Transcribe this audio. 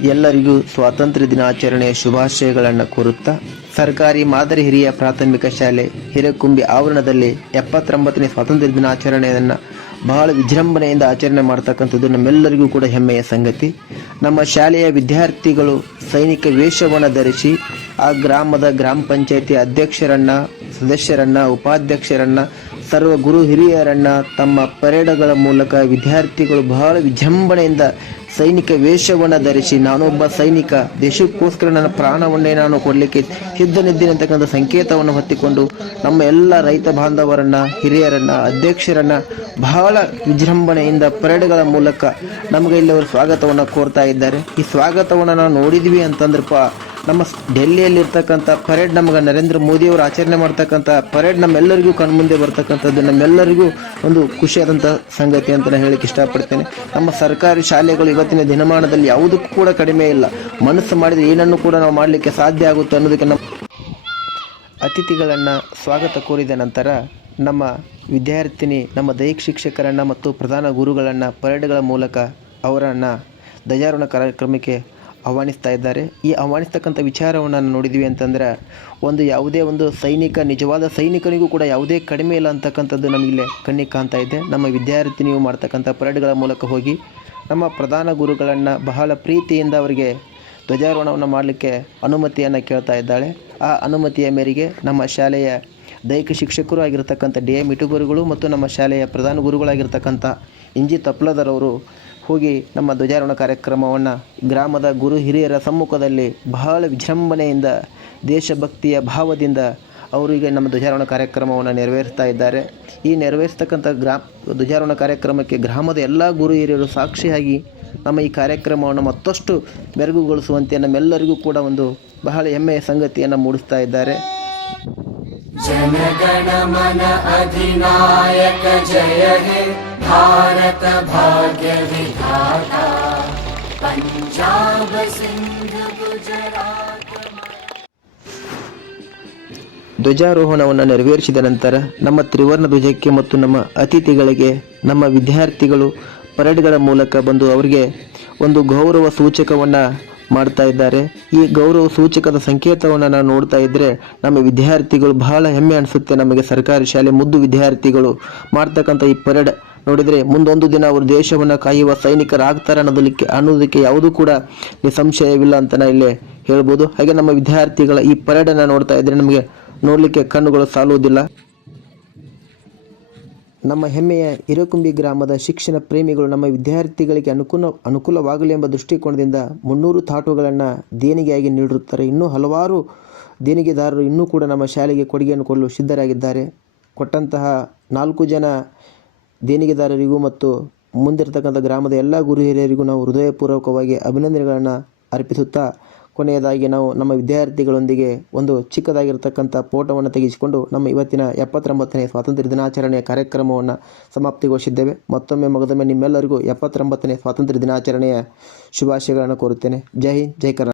ಎಲ್ಲರಿಗೂ ಸ್ವಾತಂತ್ರ್ಯ ದಿನಾಚರಣೆಯ ಶುಭಾಶಯಗಳನ್ನು ಕೋರುತ್ತಾ, ಸರ್ಕಾರಿ ಮಾದರಿ ಹಿರಿಯ ಪ್ರಾಥಮಿಕ ಶಾಲೆ ಹಿರೇಕುಂಬಿ ಆವರಣದಲ್ಲಿ ಎಪ್ಪತ್ತೊಂಬತ್ತನೇ ಸ್ವಾತಂತ್ರ್ಯ ದಿನಾಚರಣೆಯನ್ನು ಬಹಳ ವಿಜೃಂಭಣೆಯಿಂದ ಆಚರಣೆ ಮಾಡ್ತಕ್ಕಂಥದ್ದು ನಮ್ಮೆಲ್ಲರಿಗೂ ಕೂಡ ಹೆಮ್ಮೆಯ ಸಂಗತಿ. ನಮ್ಮ ಶಾಲೆಯ ವಿದ್ಯಾರ್ಥಿಗಳು ಸೈನಿಕ ವೇಷವನ್ನು ಧರಿಸಿ, ಆ ಗ್ರಾಮದ ಗ್ರಾಮ ಪಂಚಾಯಿತಿ ಅಧ್ಯಕ್ಷರನ್ನ, ಸದಸ್ಯರನ್ನ, ಉಪಾಧ್ಯಕ್ಷರನ್ನ ಸರ್ವ ಗುರು ಹಿರಿಯರನ್ನ ತಮ್ಮ ಪರೇಡ್ಗಳ ಮೂಲಕ ವಿದ್ಯಾರ್ಥಿಗಳು ಬಹಳ ವಿಜೃಂಭಣೆಯಿಂದ ಸೈನಿಕ ವೇಷವನ್ನು ಧರಿಸಿ ನಾನೊಬ್ಬ ಸೈನಿಕ ದೇಶಕ್ಕೋಸ್ಕರ ನನ್ನ ಪ್ರಾಣವನ್ನೇ ನಾನು ಕೊಡಲಿಕ್ಕೆ ಸಿದ್ಧನಿದ್ದೇನೆ ಅಂತಕ್ಕಂಥ ಸಂಕೇತವನ್ನು ಹೊತ್ತಿಕೊಂಡು ನಮ್ಮ ಎಲ್ಲ ರೈತ ಬಾಂಧವರನ್ನ, ಹಿರಿಯರನ್ನ, ಅಧ್ಯಕ್ಷರನ್ನ ಬಹಳ ವಿಜೃಂಭಣೆಯಿಂದ ಪರೇಡ್ಗಳ ಮೂಲಕ ನಮಗೆ ಇಲ್ಲಿ ಅವರು ಸ್ವಾಗತವನ್ನು ಕೋರ್ತಾ ಇದ್ದಾರೆ. ಈ ಸ್ವಾಗತವನ್ನು ನಾವು ನೋಡಿದ್ವಿ ಅಂತಂದ್ರಪ್ಪ ನಮ್ಮ ಡೆಲ್ಲಿಯಲ್ಲಿರ್ತಕ್ಕಂಥ ಪರೇಡ್ ನಮಗೆ ನರೇಂದ್ರ ಮೋದಿಯವರು ಆಚರಣೆ ಮಾಡ್ತಕ್ಕಂಥ ಪರೇಡ್ ನಮ್ಮೆಲ್ಲರಿಗೂ ಕಣ್ಮುಂದೆ ಬರ್ತಕ್ಕಂಥದ್ದು, ನಮ್ಮೆಲ್ಲರಿಗೂ ಒಂದು ಖುಷಿಯಾದಂಥ ಸಂಗತಿ ಅಂತ ನಾನು ಹೇಳಕ್ಕೆ ಇಷ್ಟಪಡ್ತೇನೆ. ನಮ್ಮ ಸರ್ಕಾರಿ ಶಾಲೆಗಳು ಇವತ್ತಿನ ದಿನಮಾನದಲ್ಲಿ ಯಾವುದಕ್ಕೂ ಕೂಡ ಕಡಿಮೆ ಇಲ್ಲ. ಮನಸ್ಸು ಮಾಡಿದರೆ ಏನನ್ನು ಕೂಡ ನಾವು ಮಾಡಲಿಕ್ಕೆ ಸಾಧ್ಯ ಆಗುತ್ತೆ ಅನ್ನೋದಕ್ಕೆ ನಮ್ಮ ಅತಿಥಿಗಳನ್ನು ಸ್ವಾಗತ ಕೋರಿದ ನಂತರ ನಮ್ಮ ವಿದ್ಯಾರ್ಥಿನಿ, ನಮ್ಮ ದೈಹಿಕ ಶಿಕ್ಷಕರನ್ನು ಮತ್ತು ಪ್ರಧಾನ ಗುರುಗಳನ್ನು ಪರೇಡ್ಗಳ ಮೂಲಕ ಅವರನ್ನು ಧ್ವಜಾರೋಹಣ ಕಾರ್ಯಕ್ರಮಕ್ಕೆ ಆಹ್ವಾನಿಸ್ತಾ ಇದ್ದಾರೆ. ಈ ಆಹ್ವಾನಿಸ್ತಕ್ಕಂಥ ವಿಚಾರವನ್ನು ನಾನು ನೋಡಿದ್ವಿ ಅಂತಂದ್ರೆ, ಒಂದು ಯಾವುದೇ ಒಂದು ಸೈನಿಕ, ನಿಜವಾದ ಸೈನಿಕನಿಗೂ ಕೂಡ ಯಾವುದೇ ಕಡಿಮೆ ಇಲ್ಲ ಅಂತಕ್ಕಂಥದ್ದು ನಮಗಿಲ್ಲಿ ಕಣ್ಣಿಗೆ ಕಾಣ್ತಾ ಇದೆ. ನಮ್ಮ ವಿದ್ಯಾರ್ಥಿನಿಯು ಮಾಡ್ತಕ್ಕಂಥ ಪರೇಡ್ಗಳ ಮೂಲಕ ಹೋಗಿ ನಮ್ಮ ಪ್ರಧಾನ ಗುರುಗಳನ್ನು ಬಹಳ ಪ್ರೀತಿಯಿಂದ ಅವರಿಗೆ ಧ್ವಜಾರೋಹಣವನ್ನು ಮಾಡಲಿಕ್ಕೆ ಅನುಮತಿಯನ್ನು ಕೇಳ್ತಾ ಇದ್ದಾಳೆ. ಆ ಅನುಮತಿಯ ಮೇರೆಗೆ ನಮ್ಮ ಶಾಲೆಯ ದೈಹಿಕ ಶಿಕ್ಷಕರು ಆಗಿರತಕ್ಕಂಥ ಡಿ ಎಂ ಇಟುಗುರುಗಳು ಮತ್ತು ನಮ್ಮ ಶಾಲೆಯ ಪ್ರಧಾನ ಗುರುಗಳಾಗಿರ್ತಕ್ಕಂಥ ಇಂಜಿ ತಪ್ಲದರವರು ಹೋಗಿ ನಮ್ಮ ಧ್ವಜಾರೋಹಣ ಕಾರ್ಯಕ್ರಮವನ್ನು ಗ್ರಾಮದ ಗುರು ಹಿರಿಯರ ಸಮ್ಮುಖದಲ್ಲಿ ಬಹಳ ವಿಜೃಂಭಣೆಯಿಂದ, ದೇಶಭಕ್ತಿಯ ಭಾವದಿಂದ ಅವರಿಗೆ ನಮ್ಮ ಧ್ವಜಾರೋಹಣ ಕಾರ್ಯಕ್ರಮವನ್ನು ನೆರವೇರಿಸ್ತಾ ಇದ್ದಾರೆ. ಈ ನೆರವೇರಿಸ್ತಕ್ಕಂಥ ಗ್ರಾಮ ಧ್ವಜಾರೋಹಣ ಕಾರ್ಯಕ್ರಮಕ್ಕೆ ಗ್ರಾಮದ ಎಲ್ಲ ಗುರು ಹಿರಿಯರು ಸಾಕ್ಷಿಯಾಗಿ ನಮ್ಮ ಈ ಕಾರ್ಯಕ್ರಮವನ್ನು ಮತ್ತಷ್ಟು ಮೆರುಗುಗೊಳಿಸುವಂತೆ ನಮ್ಮೆಲ್ಲರಿಗೂ ಕೂಡ ಒಂದು ಬಹಳ ಹೆಮ್ಮೆಯ ಸಂಗತಿಯನ್ನು ಮೂಡಿಸ್ತಾ ಇದ್ದಾರೆ. जनगण मन अधिनायक जय हे भारत भाग्य विधाता पंजाब सिंध गुजरात ಧ್ವಜಾರೋಹಣವನ್ನು ನೆರವೇರಿಸಿದ ನಂತರ ನಮ್ಮ ತ್ರಿವರ್ಣ ಧ್ವಜಕ್ಕೆ ಮತ್ತು ನಮ್ಮ ಅತಿಥಿಗಳಿಗೆ ನಮ್ಮ ವಿದ್ಯಾರ್ಥಿಗಳು ಪರೇಡ್ಗಳ ಮೂಲಕ ಬಂದು ಅವರಿಗೆ ಒಂದು ಗೌರವ ಸೂಚಕವನ್ನು ಮಾಡ್ತಾ ಇದ್ದಾರೆ. ಈ ಗೌರವ ಸೂಚಕದ ಸಂಕೇತವನ್ನು ನಾವು ನೋಡ್ತಾ ಇದ್ದರೆ ನಮ್ಮ ವಿದ್ಯಾರ್ಥಿಗಳು ಬಹಳ ಹೆಮ್ಮೆ ಅನಿಸುತ್ತೆ ನಮಗೆ ಸರ್ಕಾರಿ ಶಾಲೆ ಮುದ್ದು ವಿದ್ಯಾರ್ಥಿಗಳು. ಮಾಡ್ತಕ್ಕಂಥ ಈ ಪರೇಡ್ ನೋಡಿದರೆ ಮುಂದೊಂದು ದಿನ ಅವರು ದೇಶವನ್ನು ಕಾಯುವ ಸೈನಿಕರಾಗ್ತಾರೆ ಅನ್ನೋದಕ್ಕೆ ಅನ್ನೋದಕ್ಕೆ ಯಾವುದೂ ಕೂಡ ನಿಸ್ಸಂಶಯವಿಲ್ಲ ಅಂತ ನಾ ಇಲ್ಲಿ ಹೇಳ್ಬೋದು. ಹಾಗೆ ನಮ್ಮ ವಿದ್ಯಾರ್ಥಿಗಳ ಈ ಪರೇಡನ್ನು ನೋಡ್ತಾ ಇದ್ದರೆ ನಮಗೆ ನೋಡಲಿಕ್ಕೆ ಕಣ್ಣುಗಳು ಸಾಲುವುದಿಲ್ಲ. ನಮ್ಮ ಹೆಮ್ಮೆಯ ಇರಕುಂಬಿ ಗ್ರಾಮದ ಶಿಕ್ಷಣ ಪ್ರೇಮಿಗಳು ನಮ್ಮ ವಿದ್ಯಾರ್ಥಿಗಳಿಗೆ ಅನುಕೂಲ, ಅನುಕೂಲವಾಗಲಿ ಎಂಬ ದೃಷ್ಟಿಕೋನದಿಂದ ಮುನ್ನೂರು ತಾಟುಗಳನ್ನು ದೇಣಿಗೆಯಾಗಿ ನೀಡಿರುತ್ತಾರೆ. ಇನ್ನೂ ಹಲವಾರು ದೇಣಿಗೆದಾರರು ಇನ್ನೂ ಕೂಡ ನಮ್ಮ ಶಾಲೆಗೆ ಕೊಡುಗೆಯನ್ನು ಕೊಡಲು ಸಿದ್ಧರಾಗಿದ್ದಾರೆ. ಕೊಟ್ಟಂತಹ ನಾಲ್ಕು ಜನ ದೇಣಿಗೆದಾರರಿಗೂ ಮತ್ತು ಮುಂದಿರತಕ್ಕಂಥ ಗ್ರಾಮದ ಎಲ್ಲ ಗುರು ಹಿರಿಯರಿಗೂ ನಾವು ಹೃದಯಪೂರ್ವಕವಾಗಿ ಅಭಿನಂದನೆಗಳನ್ನು ಅರ್ಪಿಸುತ್ತಾ ಕೊನೆಯದಾಗಿ ನಾವು ನಮ್ಮ ವಿದ್ಯಾರ್ಥಿಗಳೊಂದಿಗೆ ಒಂದು ಚಿಕ್ಕದಾಗಿರ್ತಕ್ಕಂಥ ಫೋಟೋವನ್ನು ತೆಗೆಸಿಕೊಂಡು ನಮ್ಮ ಇವತ್ತಿನ ಎಪ್ಪತ್ತೊಂಬತ್ತನೇ ಸ್ವಾತಂತ್ರ್ಯ ದಿನಾಚರಣೆಯ ಕಾರ್ಯಕ್ರಮವನ್ನು ಸಮಾಪ್ತಿಗೊಳಿಸಿದ್ದೇವೆ. ಮತ್ತೊಮ್ಮೆ ಮಗದೊಮ್ಮೆ ನಿಮ್ಮೆಲ್ಲರಿಗೂ ಎಪ್ಪತ್ತೊಂಬತ್ತನೇ ಸ್ವಾತಂತ್ರ್ಯ ದಿನಾಚರಣೆಯ ಶುಭಾಶಯಗಳನ್ನು ಕೋರುತ್ತೇನೆ. ಜೈ ಹಿಂದ್, ಜೈ ಕರ್ನಾಟಕ.